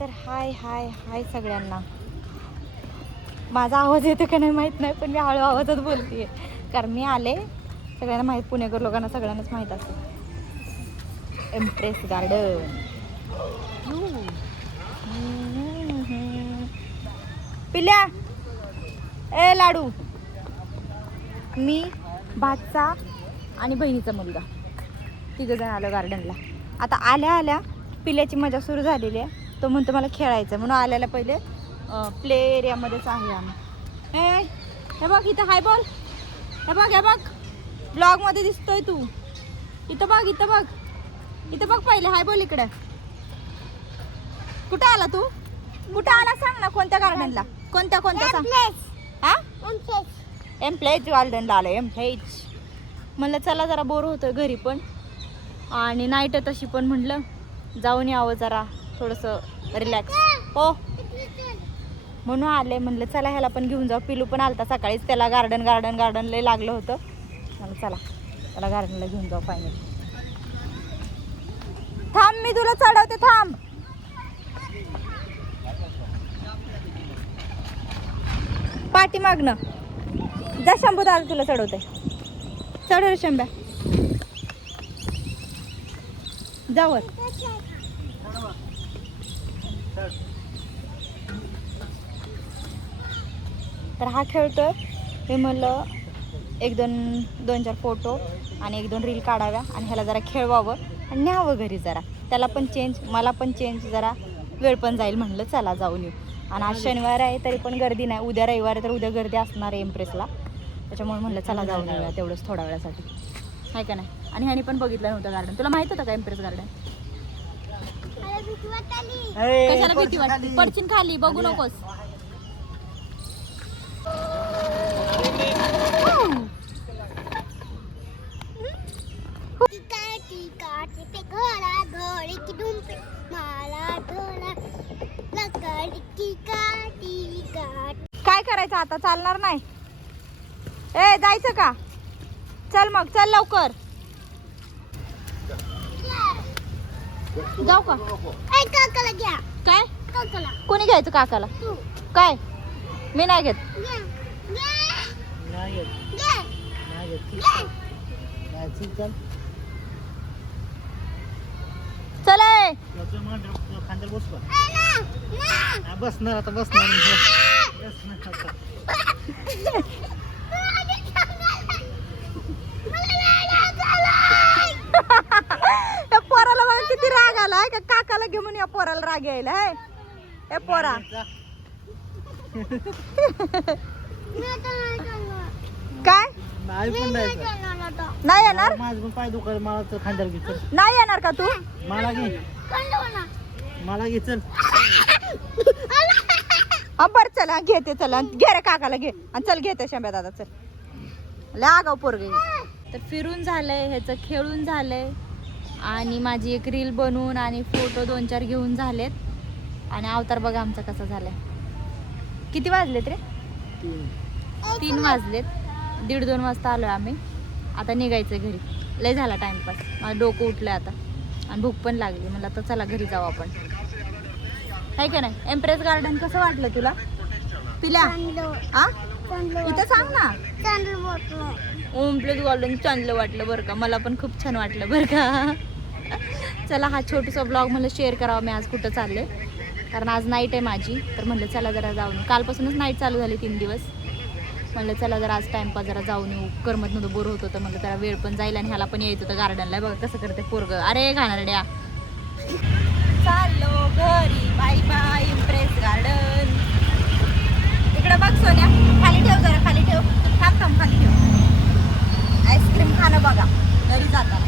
तर हाय हाय हाय सगळ्यांना. माझा आवाज येतो का नाही माहीत नाही, पण मी हळू आवाजात बोलते कारण मी आले. सगळ्यांना माहीत, पुणेकर लोकांना सगळ्यांनाच माहीत असते एम्प्रेस गार्डन. पिल्या ए लाडू, मी भाचा आणि बहिणीचा मुलगा तिघंजण आलो गार्डनला. आता आल्या आल्या पिल्याची मजा सुरू झालेली आहे. तो म्हणतो मला खेळायचं, म्हणून आल्याला पहिले प्ले एरियामध्येच आहे आम्ही. हे बघ इथं हाय बॉल, हे बघ हे बघ ब्लॉगमध्ये दिसतोय तू. इथं बघ इथं बघ इथं बघ पहिले हाय बॉल इकडे. कुठं आला तू? कुठं आला सांग ना, कोणत्या गार्डनला? कोणत्या कोणत्या सांग. हा एम्प्लेज गार्डनला आलो. एम्प्लेज म्हणलं चला जरा बोर होतोय घरी पण, आणि नाईट तशी पण म्हणलं जाऊन यावं जरा थोडंसं रिलॅक्स हो, म्हणून आले. म्हणलं चला ह्याला पण घेऊन जाऊ. पिलू पण आलता सकाळीच, त्याला गार्डन गार्डन गार्डन लय लागलं होतं. म्हणलं चला त्याला गार्डनला घेऊन जाऊ फायनली. थांब मी तुला चढवते, थांब. पाठीमागनं जा शंभू दादा तुला चढवते. चढ रे शंभ्या जावर. तर हा खेळतोय. मी म्हणलं एक दोन चार फोटो आणि एक दोन रील काढाव्या आणि ह्याला जरा खेळवावं आणि न्यावं घरी जरा. त्याला पण चेंज, मला पण चेंज, जरा वेळ पण जाईल. म्हणलं चला जाऊन येऊ. आणि आज शनिवार आहे तरी पण गर्दी नाही. उद्या रविवार आहे तर उद्या गर्दी असणार आहे एम्प्रेसला. त्याच्यामुळे म्हणलं चला जाऊन येऊया तेवढंच थोड्या वेळासाठी, आहे का नाही. आणि ह्यानी पण बघितलं नव्हतं गार्डन. तुला माहित होतं का एम्प्रेस गार्डन? कशाला भीती वाटते? पडशील खाली, बघू नकोस. काय करायचं आता? चालणार नाही? ए जायचं का? चल मग, चल लवकर. जाऊ का? काकाला घ्या. काय? काकाला. कोणी घ्यायचं काकाला? काय? मी नाही घेत. चल बसणार आता, बसणार. पोराला बघा किती राग आलाय का काकाला घे म्हणून. या पोराला राग यायला आहे. ए पोरा काय नाही पण नाही येणार? माझं पण पाय दुखायला, मला तर खांद्यावर घे. चल नाही येणार का तू? मला घे, मला घे. चल बर चल घेते. चल घे रे काकाला घे आणि चल घेते शंभ्या दादा. चल लय आगाव पोरगे. तर फिरून झालंय, ह्याचं खेळून झालंय आणि माझी एक रील बनवून आणि फोटो 2-4 घेऊन झालेत. आणि अवतार बघा आमचा कसा झालाय. किती वाजलेत रे? 3 वाजलेत. 1:30-2 वाजता आलोय आम्ही. आता निघायचं घरी. लय झाला टाइमपास. मला डोकं उठलंय आता आणि भूक पण लागली. मला तर चला घरी जाऊ आपण, आहे का नाही. एम्प्रेस गार्डन कसं वाटलं तुला पिल्या? आ इथं सांग ना. एम्प्रेस गार्डन चांगलं वाटलं बरं का. मला पण खूप छान वाटलं बरं का. चला हा छोटासा ब्लॉग मला शेअर करावा मी आज कुठं चालले, कारण आज नाईट आहे माझी. तर म्हणलं चला जरा जाऊन, कालपासूनच नाईट चालू झाली 3 दिवस. म्हणलं चला जरा आज टाइमपास जरा जाऊन येऊ. करमत नव्हतं, बोर होत होतं. म्हणलं जरा वेळ पण जाईल आणि ह्याला पण यायचं होतं गार्डनला. बघा कसं करते पोरग. अरे घाणेरड्या. चाललो घरी. Bye bye Empress Garden. इकडे बघ सोन्या, खाली ठेव जरा, खाली ठेव. थांब थांब खाली ठेव. आईस्क्रीम खाणं बघा घरी जाताना.